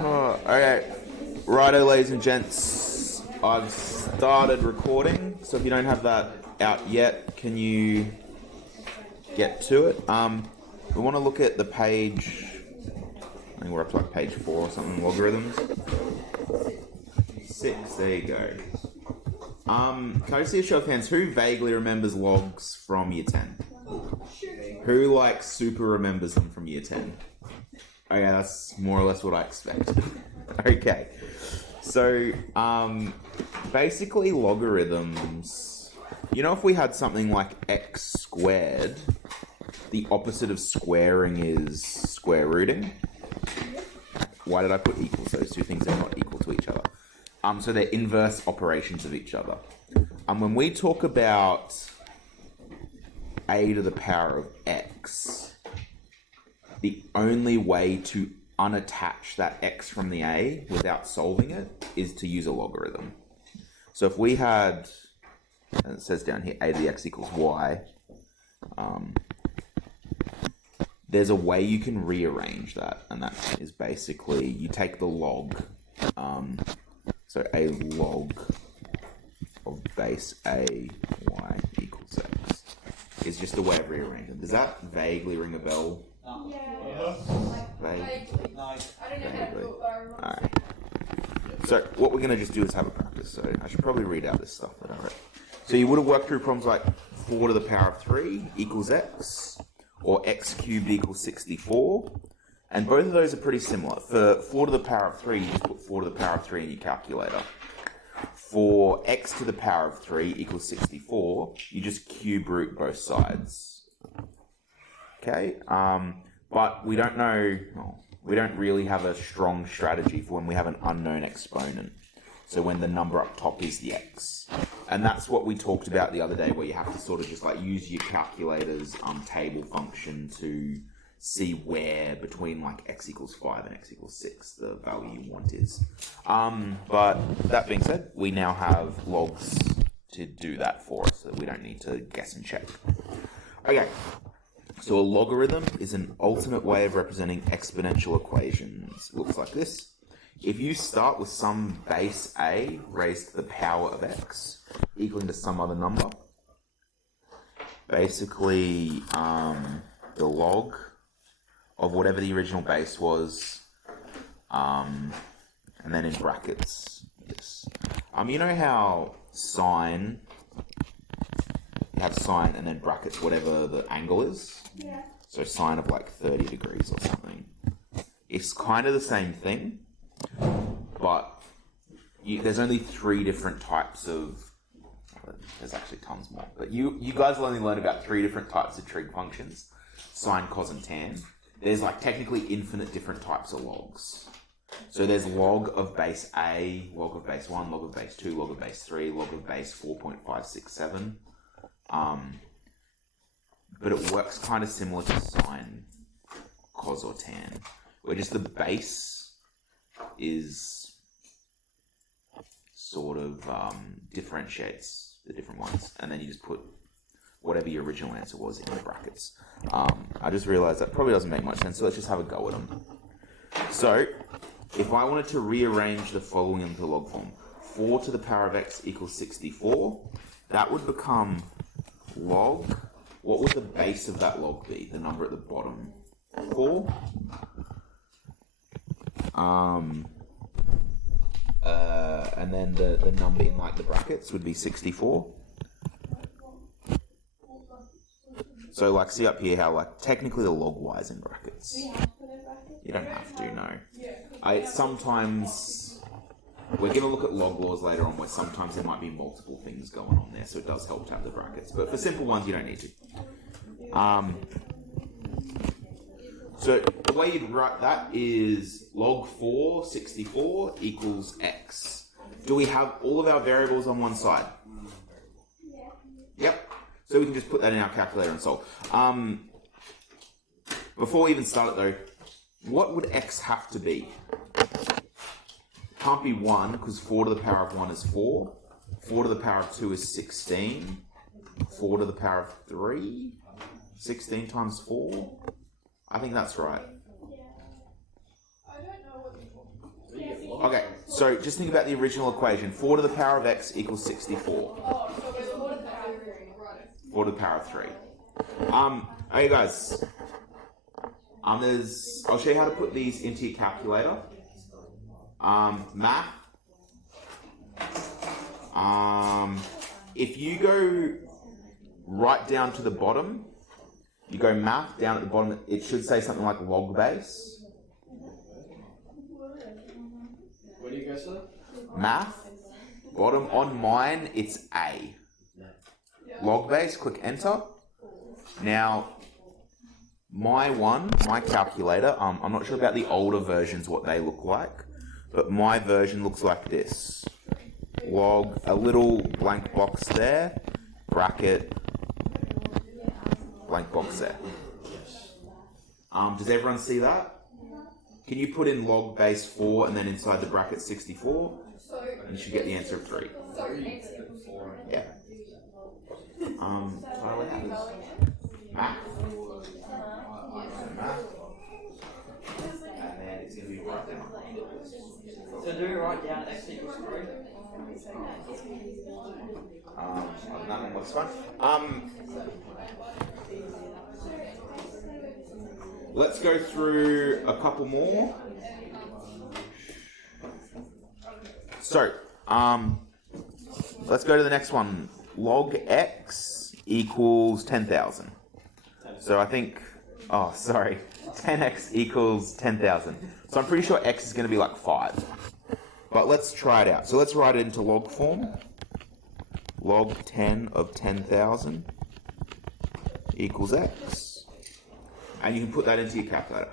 Oh, okay. Righto, ladies and gents. I've started recording, so if you don't have that out yet, can you get to it? We want to look at the page. I think we're up to like page 4 or something. Logarithms. 6. There you go. Can I see a show of hands? Who vaguely remembers logs from year 10? Who like super remembers them from year 10? Okay, that's more or less what I expected. Okay, so basically logarithms, you know, if we had something like x squared, the opposite of squaring is square rooting. Why did I put equals? Those two things are not equal to each other. So they're inverse operations of each other. When we talk about a to the power of x, the only way to unattach that x from the a without solving it is to use a logarithm. So if we had, and it says down here, a to the x equals y, there's a way you can rearrange that, and that is basically you take the log, so a log of base a y equals x is just a way of rearranging. Does that vaguely ring a bell? Yeah. Vaguely. Nice. I don't know how to do it. Alright. So what we're going to just do is have a practice. So I should probably read out this stuff that I wrote. So you would have worked through problems like 4 to the power of 3 equals x, or x cubed equals 64. And both of those are pretty similar. For 4 to the power of 3, you just put 4 to the power of 3 in your calculator. For x to the power of 3 equals 64, you just cube root both sides. Okay, but we don't know, we don't really have a strong strategy for when we have an unknown exponent. So when the number up top is the x. And that's what we talked about the other day, where you have to sort of just like use your calculator's table function to see where between like x equals 5 and x equals 6 the value you want is. But that being said, we now have logs to do that for us, so we don't need to guess and check. Okay. So a logarithm is an alternate way of representing exponential equations. It looks like this. If you start with some base a raised to the power of x equaling to some other number, basically the log of whatever the original base was, and then in brackets, this. You know how sine, you have sine and then brackets whatever the angle is? Yeah. So sine of like 30 degrees or something. It's kind of the same thing, but there's only 3 different types of, there's actually tons more, but you guys will only learn about 3 different types of trig functions: sine, cos, and tan. There's like technically infinite different types of logs. So there's log of base a, log of base 1, log of base 2, log of base 3, log of base 4.567. But it works kind of similar to sine, cos, or tan, where just the base is sort of differentiates the different ones, and then you just put whatever your original answer was in the brackets. I just realized that probably doesn't make much sense, so let's just have a go at them. So, if I wanted to rearrange the following into log form, 4 to the power of x equals 64, that would become log, what would the base of that log be? The number at the bottom. 4. And then the number in like the brackets would be 64. So like see up here how like technically the log y is in brackets. You don't have to, no. Sometimes we're going to look at log laws later on, where sometimes there might be multiple things going on there, so it does help to have the brackets. But for simple ones, you don't need to. So the way you'd write that is log 4, 64 equals x. Do we have all of our variables on one side? Yep. So we can just put that in our calculator and solve. Before we even start it though, what would x have to be? Can't be 1, because 4 to the power of 1 is 4. 4 to the power of 2 is 16. 4 to the power of 3? 16 times 4? I think that's right. Okay, so just think about the original equation. 4 to the power of x equals 64. Oh, so we're 4 to the power of 3. Right. 4 to the power of 3. Hey guys. I'll show you how to put these into your calculator. Math. If you go right down to the bottom, you go math down at the bottom, it should say something like log base. Where do you go, sir? Math. Bottom on mine, it's A. Log base, click enter. Now, my calculator, I'm not sure about the older versions, what they look like, but my version looks like this. Log, a little blank box there, bracket, blank box there. Does everyone see that? Can you put in log base 4 and then inside the bracket 64? And you should get the answer of 3. So x equals 4. Yeah. Tyler, how does math? Math. And then it's going to be right down. So do we write down x equals 3? That one looks fun. Let's go through a couple more. So, let's go to the next one. Log x equals 10,000. So I think, 10x equals 10,000. So I'm pretty sure x is going to be like 5. But let's try it out. So let's write it into log form. Log 10 of 10,000 equals x. And you can put that into your calculator.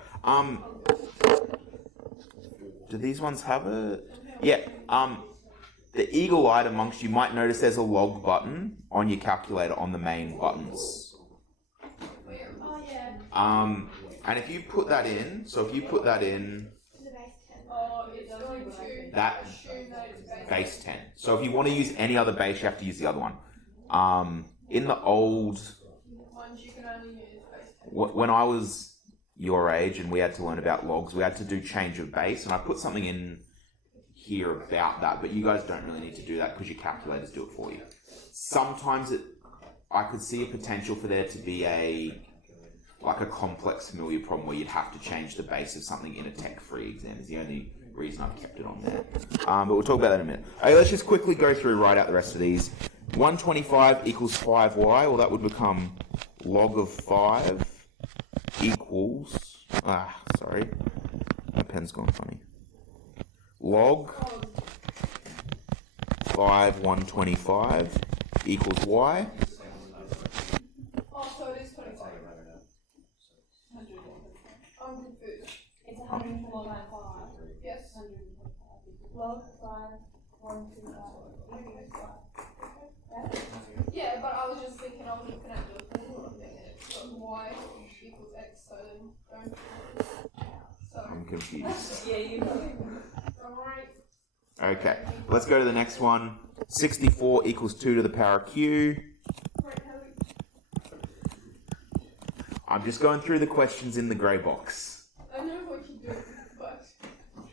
Do these ones have it? Yeah. The eagle-eyed amongst you might notice there's a log button on your calculator on the main buttons. Oh, yeah. And if you put that in, Oh, it's going to that assume that it's base 10. So if you want to use any other base, you have to use the other one. In the old, ones you can only use base 10. when I was your age and we had to learn about logs, we had to do change of base, and I put something in here about that, but you guys don't really need to do that because your calculators do it for you. Sometimes I could see a potential for there to be a complex familiar problem where you'd have to change the base of something in a tech-free exam is the only reason I've kept it on there. But we'll talk about that in a minute. Okay, let's just quickly go through, write out the rest of these. 125 equals 5y, well that would become log of 5 equals, sorry, my pen's gone funny. Log 5 125 equals y. Oh, so it is 25. I'm confused. It's 125. Yes. Log 5, 125. Yeah, but I was just thinking, I was looking at the formula thing and it's got y equals x, so then don't. So, I'm confused. Yeah, you know. alright. Okay, let's go to the next one. 64 equals 2 to the power q. Wait, how do I'm just going through the questions in the grey box. I know what you do, but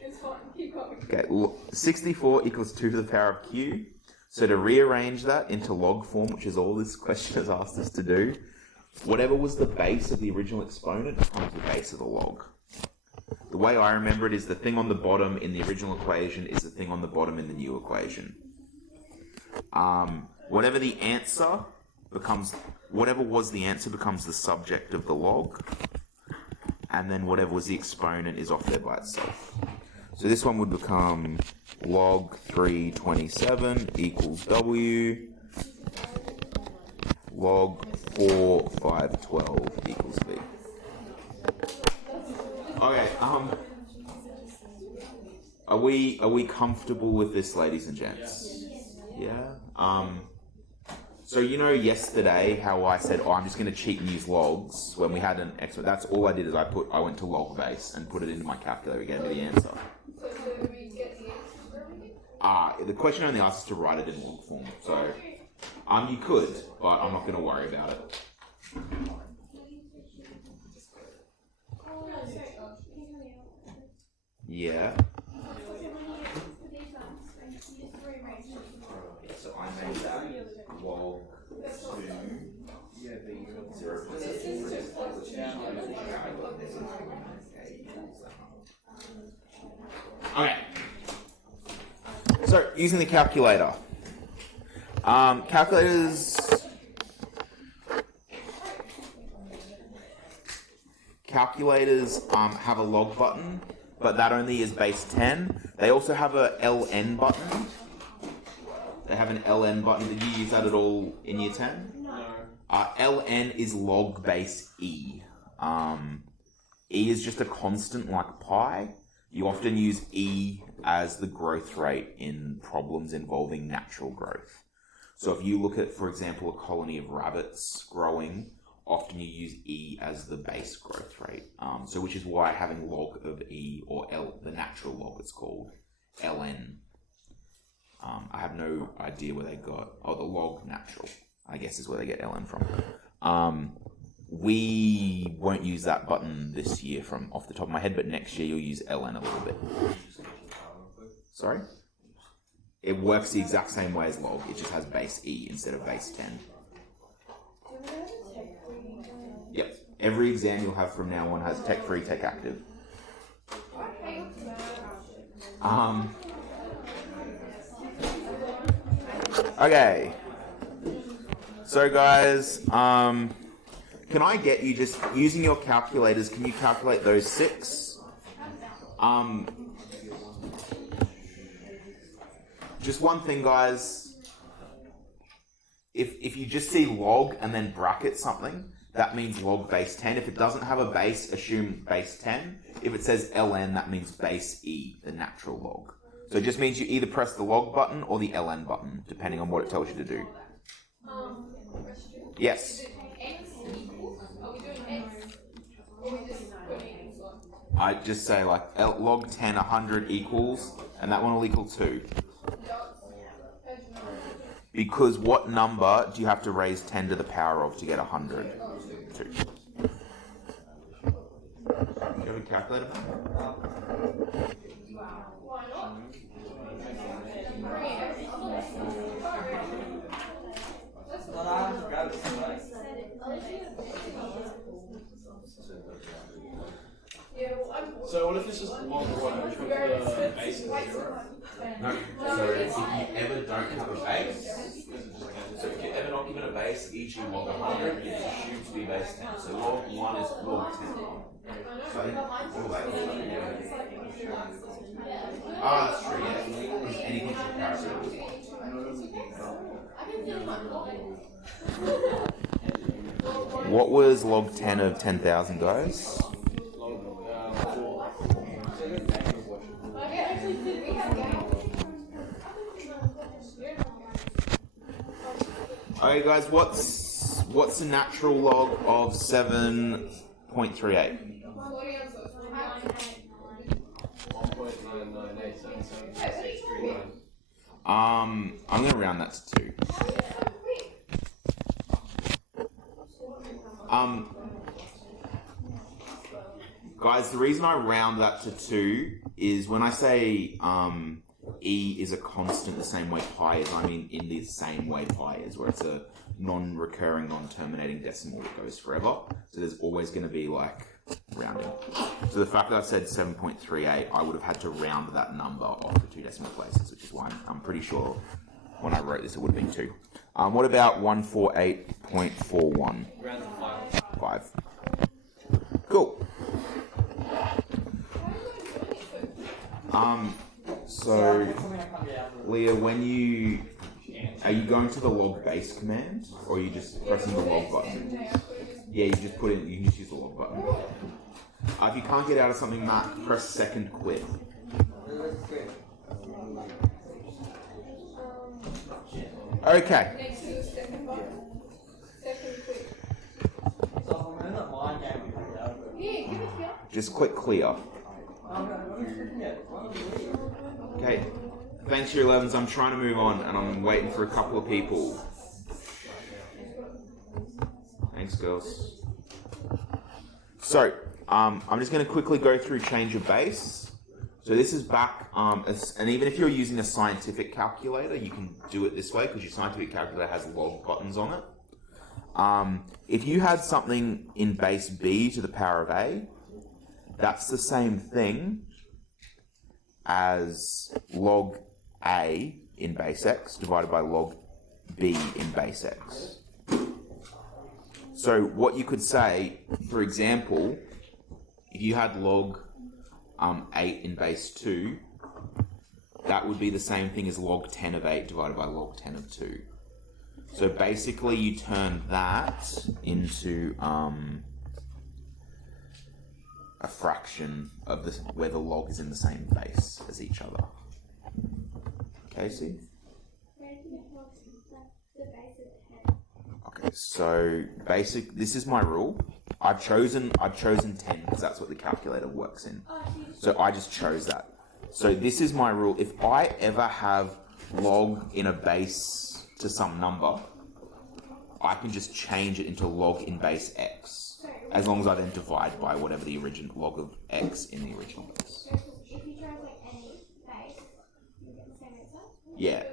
it's fine, keep going. Okay, 64 equals 2 to the power of q. So to rearrange that into log form, which is all this question has asked us to do, whatever was the base of the original exponent becomes the base of the log. The way I remember it is the thing on the bottom in the original equation is the thing on the bottom in the new equation. Whatever the answer becomes, whatever was the answer becomes the subject of the log, and then whatever was the exponent is off there by itself. So this one would become log 327 equals w, log 4 512 equals v. Okay, are we comfortable with this, ladies and gents? Yeah. So you know yesterday how I said, I'm just going to cheat and use logs when we had an expert. That's all I did is I went to log base and put it into my calculator again to the answer. So do we get the answer for everything? The question only asks us to write it in log form. So you could, but I'm not going to worry about it. Yeah. This is just close to Okay. So, using the calculator. Calculators have a log button, but that only is base 10. They also have a LN button. They have an LN button. Did you use that at all in year 10? No. LN is log base E. E is just a constant like pi. You often use E as the growth rate in problems involving natural growth. So if you look at, for example, a colony of rabbits growing, often you use E as the base growth rate. So which is why having log of E, or L, the natural log it's called, LN. I have no idea where they got, the log natural, I guess is where they get LN from. We won't use that button this year from off the top of my head, but next year you'll use LN a little bit. Sorry? It works the exact same way as log, it just has base E instead of base 10. Yep. Every exam you'll have from now on has tech free, tech active. Okay. So guys, can I get you just using your calculators, can you calculate those 6? Just one thing guys, if you just see log and then bracket something, that means log base 10. If it doesn't have a base, assume base 10. If it says ln, that means base E, the natural log. So it just means you either press the log button or the ln button, depending on what it tells you to do. question. Yes? Is it x equals? Are we doing x? Or we just putting equals on? I just say like log 10, 100 equals, and that one will equal 2. Because what number do you have to raise 10 to the power of to get 100? 2. Do you have a calculator? Why not? So what if it's just one row? Which one's the base of 0? No. So if you ever don't have a base, so if you're ever not given a base, e.g. log 100, it's assumed to be base 10. So log 1 is log 10. So I think all that is that's true, yeah. There's anything to comparison as well. What was log 10 of 10,000, guys? Okay, guys, what's the natural log of 7.38? I'm gonna round that to 2. Guys, the reason I round that to 2 is when I say E is a constant the same way pi is, I mean in the same way pi is, where it's a non-recurring, non-terminating decimal that goes forever. So there's always going to be like rounding. So the fact that I said 7.38, I would have had to round that number off the 2 decimal places, which is why I'm pretty sure when I wrote this it would have been 2. What about 148.41? Round to 5. 5. Cool. So, Leah, are you going to the log base command, or are you just pressing the log button? Yeah, you just put in, you can just use the log button. If you can't get out of something, Matt, press second quit. Okay. Next to the second button. Second quick. Yeah, give it here. Just click clear. Okay. Thanks, year 11s. I'm trying to move on, and I'm waiting for a couple of people. Thanks, girls. So, I'm just going to quickly go through change of base. So this is back, and even if you're using a scientific calculator, you can do it this way, because your scientific calculator has log buttons on it. If you had something in base b to the power of a, that's the same thing as log a in base x divided by log b in base x. So what you could say, for example, if you had log 8 in base 2, that would be the same thing as log 10 of 8 divided by log 10 of 2. So basically you turn that into a fraction of the where the log is in the same base as each other. Casey? Okay, so this is my rule. I've chosen 10 because that's what the calculator works in. So I just chose that. So this is my rule. If I ever have log in a base to some number, I can just change it into log in base x, as long as I then divide by whatever the original log of x in the original base. If you chose like any base, you get the same answer? Yeah.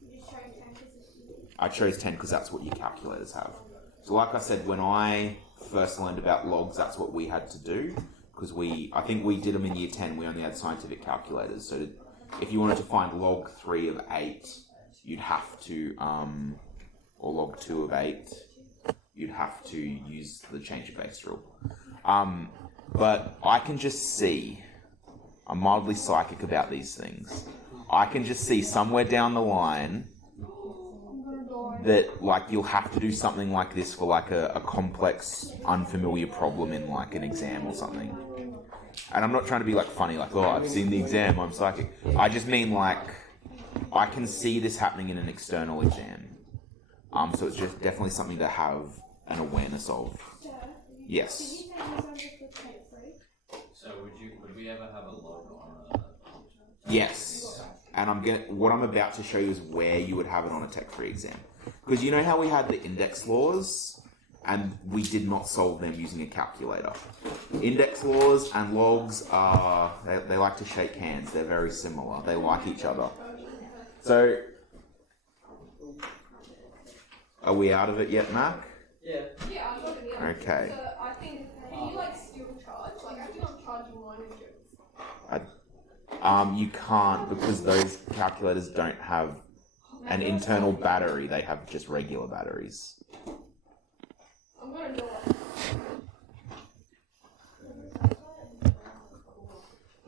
You just chose 10 because it's easy. I chose 10 because that's what your calculators have. So like I said, when I first learned about logs, that's what we had to do, because I think we did them in year 10, we only had scientific calculators. So if you wanted to find log 3 of 8, you'd have to, or log 2 of 8, you'd have to use the change of base rule. But I can just see, I'm mildly psychic about these things, I can just see somewhere down the line that like you'll have to do something like this for like a complex, unfamiliar problem in like an exam or something. And I'm not trying to be like funny, like, oh, I've seen the exam, I'm psychic. I just mean like, I can see this happening in an external exam. So it's just definitely something to have an awareness of. Yes. So would we ever have a log on a... Yes. And what I'm about to show you is where you would have it on a Tech 3 exam. Because you know how we had the index laws, and we did not solve them using a calculator. Index laws and logs are, they like to shake hands. They're very similar. They like each other. So, are we out of it yet, Mac? Yeah, I got it. Yeah. Okay. So I think, can you like steal charge? Like I think I'm charging mine with jokes. You can't, because those calculators don't have an internal battery. They have just regular batteries. I'm gonna do it.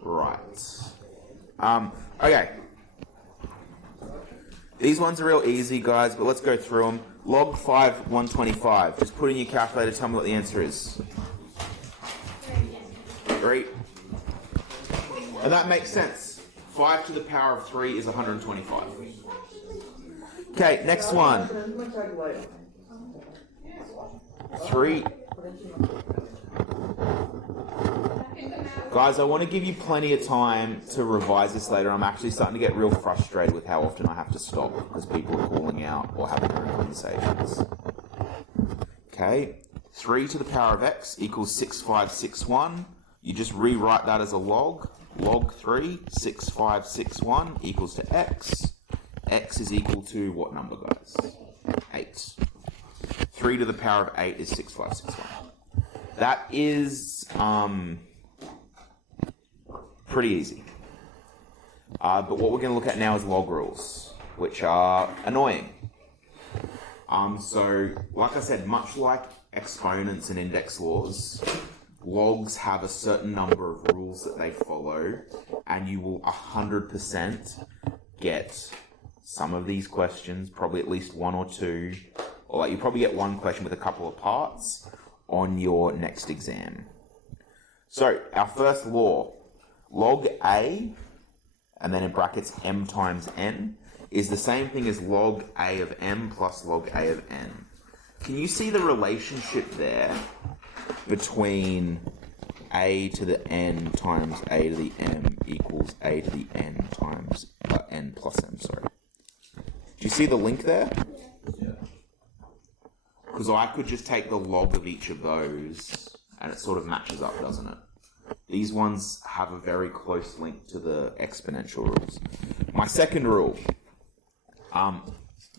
Right. Okay. These ones are real easy, guys, but let's go through them. Log 5, 125. Just put in your calculator, tell me what the answer is. 3. And that makes sense. 5 to the power of 3 is 125. Okay, next one. 3. Guys, I want to give you plenty of time to revise this later. I'm actually starting to get real frustrated with how often I have to stop because people are calling out or having their own conversations. Okay, 3 to the power of x equals 6561. You just rewrite that as a log. Log 3, 6561 equals to x. X is equal to what number, guys? 8. 3 to the power of 8 is 6561. That is pretty easy. But what we're going to look at now is log rules, which are annoying. So, like I said, much like exponents and index laws, logs have a certain number of rules that they follow, and you will 100% get some of these questions, probably at least 1 or 2, or like you probably get one question with a couple of parts on your next exam. So, our first law, log A, and then in brackets m times n, is the same thing as log A of m plus log A of n. Can you see the relationship there between a to the n times a to the m equals a to the n times n plus m, sorry. Do you see the link there? Yeah. Because I could just take the log of each of those, and it sort of matches up, doesn't it? These ones have a very close link to the exponential rules. My second rule,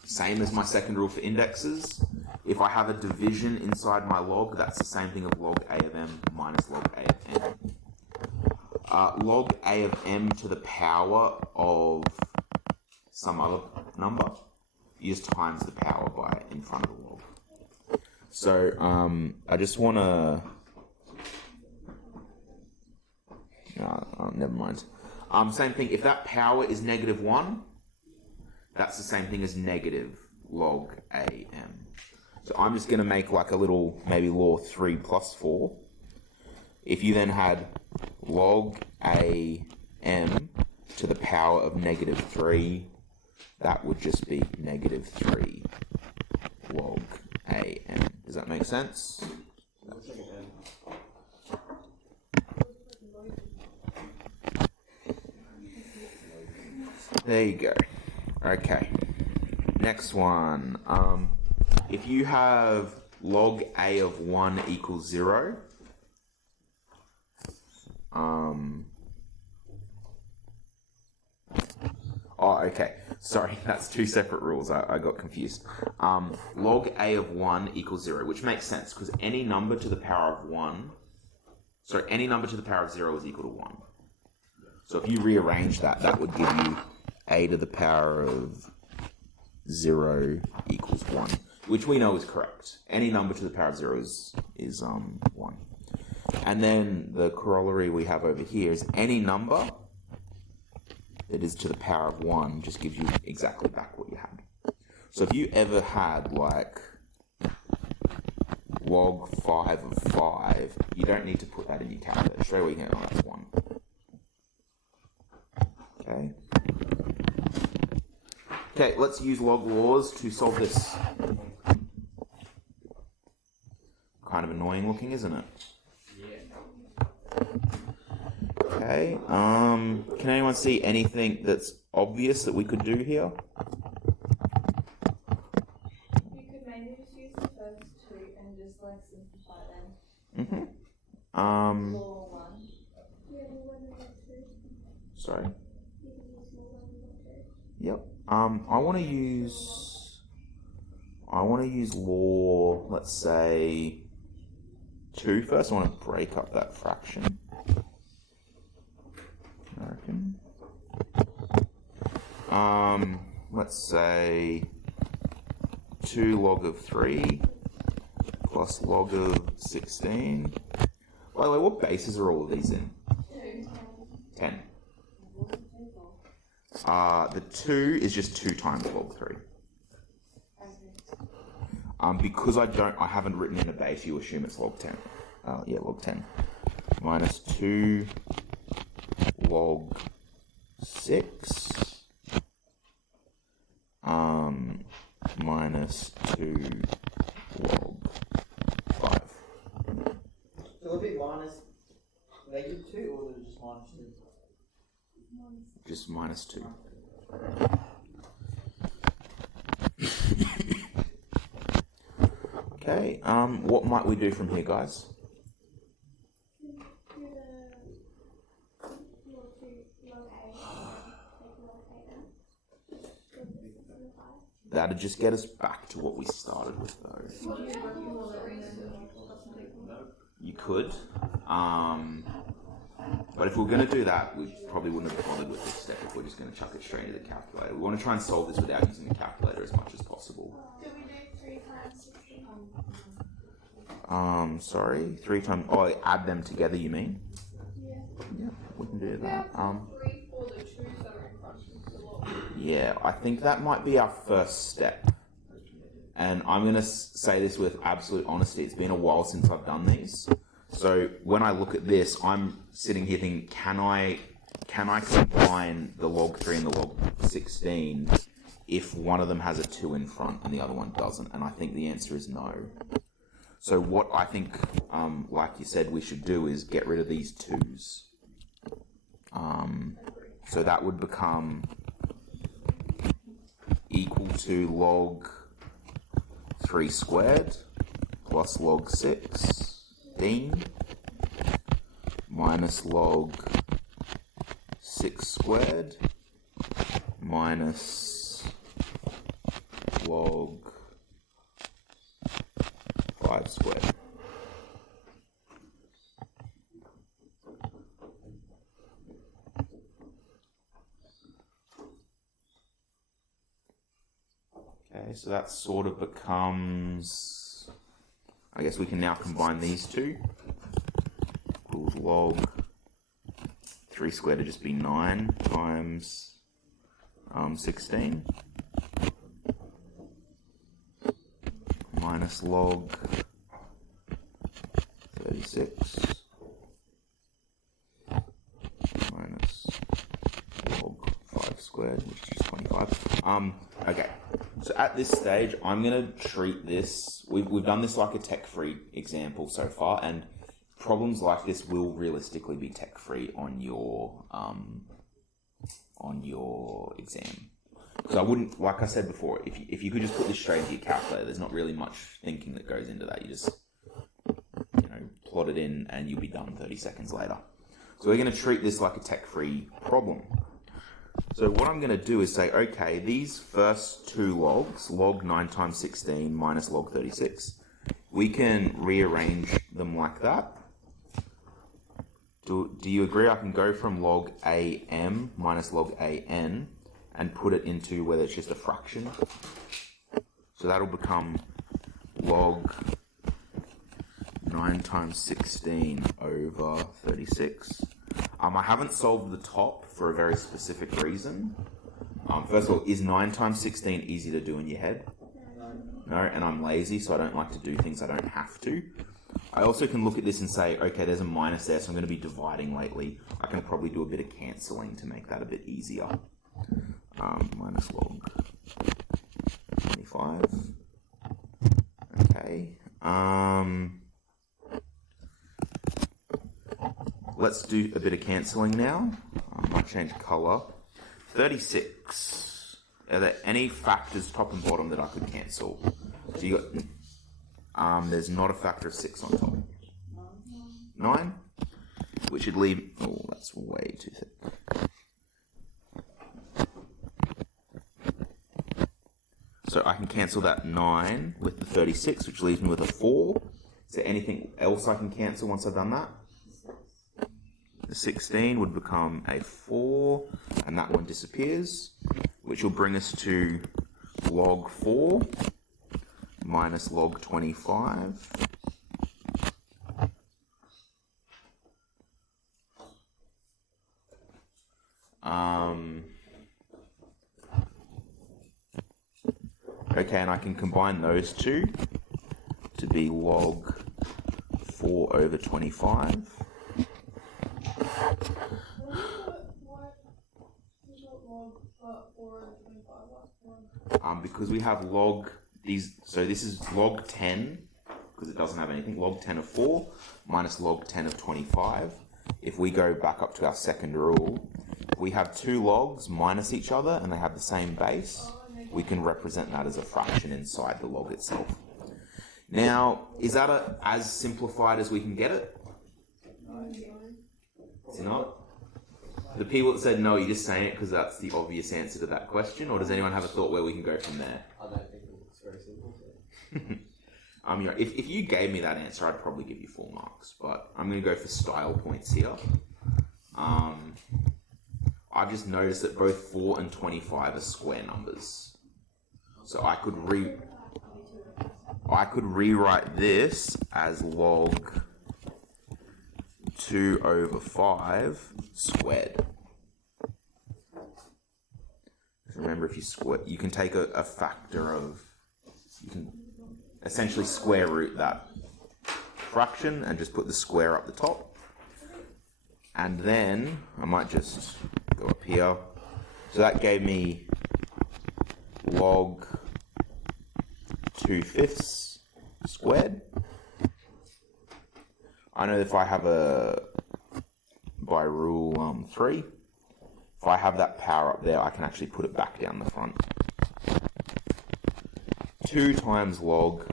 same as my second rule for indexes. if I have a division inside my log, that's the same thing as log a of m minus log a of n. Log a of m to the power of some other number, you just times the power by in front of the log. So I just want to... never mind. Same thing, if that power is -1, that's the same thing as negative log am. So I'm just going to make like a little, maybe law 3 plus 4. If you then had log am to the power of -3, that would just be -3 log am. Does that make sense? There you go. Okay. Next one. If you have log a of 1 equals 0, oh, okay. Sorry, that's two separate rules. I got confused. Log a of 1 equals 0, which makes sense because any number to the power of 1, any number to the power of 0 is equal to 1. So if you rearrange that, that would give you a to the power of 0 equals 1, which we know is correct. Any number to the power of 0 is 1. And then the corollary we have over here is any number that is to the power of 1 just gives you exactly back what you had. So if you ever had like log 5 of 5, you don't need to put that in your calculator. Straight away you can, oh, that's 1. Okay. Okay, let's use log laws to solve this. Kind of annoying looking, isn't it? Okay, can anyone see anything that's obvious that we could do here? You could maybe just use the first two and just like simplify them. Law 1. Sorry. Yep. I want to use law, let's say 2 first. I want to break up that fraction. I reckon. Let's say 2 log of 3 plus log of 16. By the way, what bases are all of these in? 10. The 2 is just 2 times log 3. Because I haven't written in a base, you assume it's log 10. Yeah, log 10. Minus 2 log 6. Minus 2 log 5. So it'll be minus -2 or just minus 2? Just minus 2. Okay, what might we do from here, guys? That'd just get us back to what we started with, though. You could, but if we're going to do that, we probably wouldn't have bothered with this step if we're just going to chuck it straight into the calculator. We want to try and solve this without using the calculator as much as possible. Do we do 3 times 16? Sorry, 3 times. Oh, add them together, you mean? Yeah. Yeah, we can do We that. have 3 for the 2s that are in front of the log. Yeah, I think that might be our first step. And I'm going to say this with absolute honesty. It's been a while since I've done these. So when I look at this, I'm sitting here thinking, can I combine the log 3 and the log 16 if one of them has a 2 in front and the other one doesn't? And I think the answer is no. So what I think, like you said, we should do is get rid of these 2's. So that would become equal to log 3 squared plus log 16 minus log 6 squared minus log Okay, so that sort of becomes, I guess we can now combine these two. Equals log 3 squared to just be 9 times 16 minus log 36 minus log 5 squared, which is 25. Okay, so at this stage, I'm going to treat this, we've done this like a tech-free example so far, and problems like this will realistically be tech-free on your exam. Because I wouldn't, like I said before, if you could just put this straight into your calculator, there's not really much thinking that goes into that. You just, plot it in and you'll be done 30 seconds later. So we're going to treat this like a tech-free problem. So what I'm going to do is say, okay, these first two logs, log 9 times 16 minus log 36, we can rearrange them like that. Do you agree I can go from log am minus log an and put it into whether it's just a fraction? So that'll become log 9 times 16 over 36. I haven't solved the top for a very specific reason. First of all, is 9 times 16 easy to do in your head? No, and I'm lazy, so I don't like to do things I don't have to. I also can look at this and say, okay, there's a minus there, so I'm going to be dividing lately. I can probably do a bit of cancelling to make that a bit easier. Minus log 25. Okay. Let's do a bit of cancelling now. I might change colour. 36. Are there any factors top and bottom that I could cancel? So you got, there's not a factor of 6 on top. 9? Which would leave, oh, that's way too thick. So I can cancel that 9 with the 36, which leaves me with a 4. Is there anything else I can cancel once I've done that? The 16 would become a 4, and that one disappears, which will bring us to log 4 minus log 25. Okay, and I can combine those two to be log 4 over 25. Because we have log these, so this is log 10, because it doesn't have anything, log 10 of 4 minus log 10 of 25. If we go back up to our second rule, we have two logs minus each other and they have the same base. We can represent that as a fraction inside the log itself. Now, is that as simplified as we can get it? Is it not? The people that said no, you're just saying it because that's the obvious answer to that question, or does anyone have a thought where we can go from there? I don't think it's very simple. So. If you gave me that answer, I'd probably give you 4 marks, but I'm going to go for style points here. I've just noticed that both 4 and 25 are square numbers. So I could rewrite this as log 2 over 5 squared. Remember, if you square, you can take a factor of, you can essentially square root that fraction and just put the square up the top. And then I might just go up here. So that gave me log 2/5 squared. I know if I have by rule 3, if I have that power up there, I can actually put it back down the front. 2 times log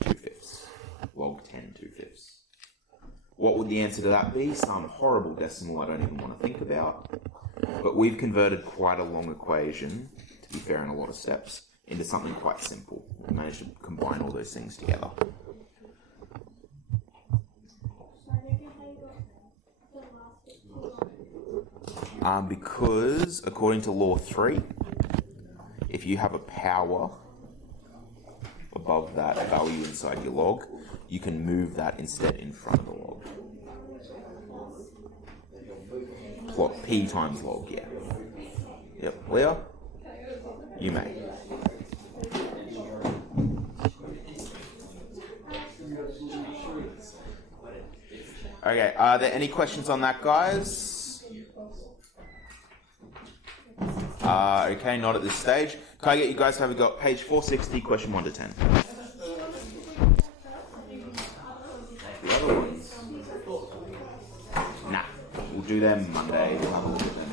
2/5. Log 10 2/5. What would the answer to that be? Some horrible decimal I don't even want to think about. But we've converted quite a long equation, to be fair in a lot of steps, into something quite simple. We managed to combine all those things together. Because according to law 3, if if you have a power above that value inside your log, you can move that instead in front of the log. Plot P times log, yeah. Yep, Leah? You may. Okay, are there any questions on that, guys? Okay, not at this stage. Can I get you guys, have you got page 460, question 1 to 10? The other ones? Nah, we'll do them Monday. We'll have a look at them.